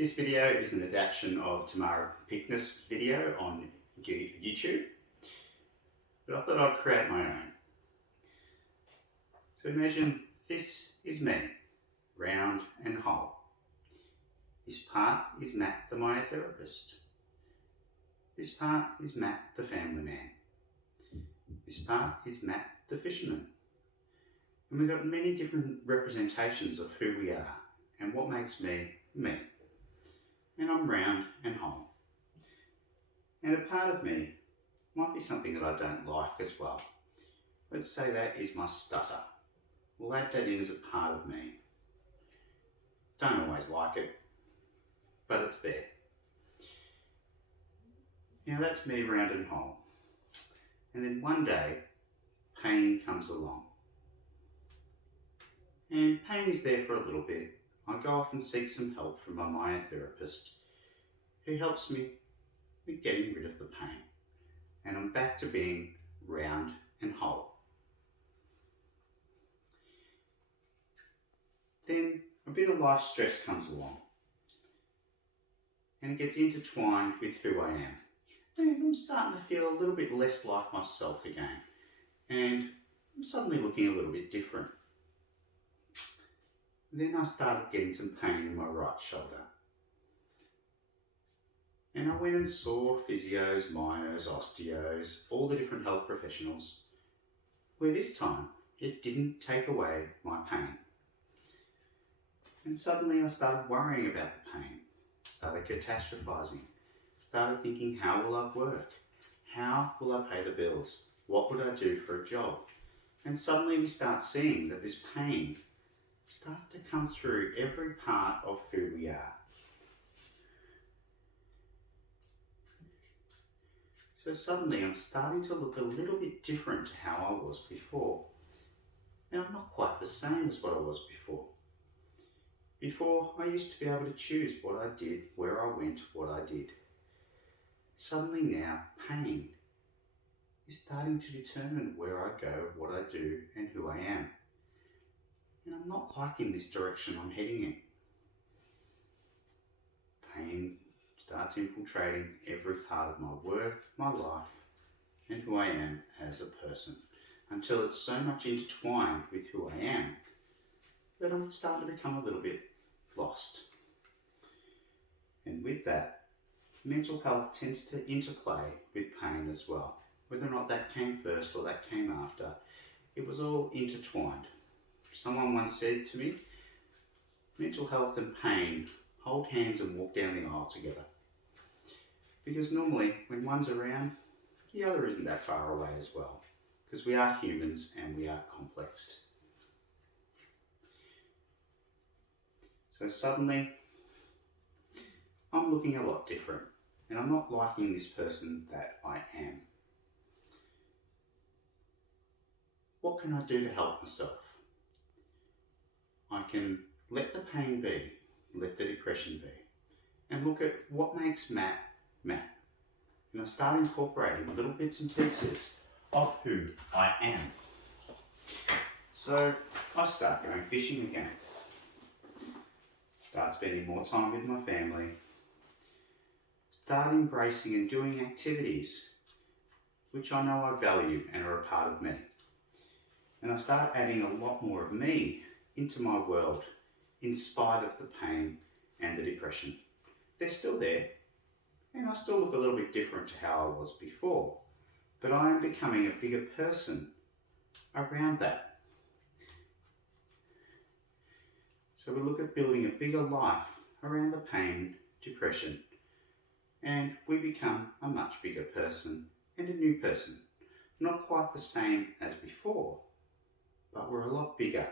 This video is an adaptation of Timara Picnus video on YouTube, but I thought I'd create my own. So imagine this is me, round and whole. This part is Matt the myotherapist. This part is Matt the family man. This part is Matt the fisherman. And we've got many different representations of who we are and what makes me, me. And I'm round and whole. And a part of me might be something that I don't like as well. Let's say that is my stutter. We'll add that in as a part of me. Don't always like it, but it's there. Now that's me round and whole. And then one day, pain comes along. And pain is there for a little bit. I go off and seek some help from my myotherapist, who helps me with getting rid of the pain. And I'm back to being round and whole. Then a bit of life stress comes along. And it gets intertwined with who I am. And I'm starting to feel a little bit less like myself again. And I'm suddenly looking a little bit different. Then I started getting some pain in my right shoulder. And I went and saw physios, myos, osteos, all the different health professionals, where this time it didn't take away my pain. And suddenly I started worrying about the pain, started catastrophizing, started thinking, how will I work? How will I pay the bills? What would I do for a job? And suddenly we start seeing that this pain starts to come through every part of who we are. So suddenly I'm starting to look a little bit different to how I was before. Now I'm not quite the same as what I was before. Before, I used to be able to choose what I did, where I went, what I did. Suddenly now, pain is starting to determine where I go, what I do, and who I am. And I'm not liking this direction I'm heading in. Pain starts infiltrating every part of my work, my life, and who I am as a person, until it's so much intertwined with who I am that I'm starting to become a little bit lost. And with that, mental health tends to interplay with pain as well. Whether or not that came first or that came after, it was all intertwined. Someone once said to me, mental health and pain hold hands and walk down the aisle together. Because normally, when one's around, the other isn't that far away as well. Because we are humans and we are complex. So suddenly, I'm looking a lot different. And I'm not liking this person that I am. What can I do to help myself? I can let the pain be, let the depression be, and look at what makes Matt, Matt. And I start incorporating little bits and pieces of who I am. So I start going fishing again. Start spending more time with my family. Start embracing and doing activities which I know I value and are a part of me. And I start adding a lot more of me into my world, in spite of the pain and the depression. They're still there, and I still look a little bit different to how I was before, but I am becoming a bigger person around that. So we look at building a bigger life around the pain, depression, and we become a much bigger person and a new person. Not quite the same as before, but we're a lot bigger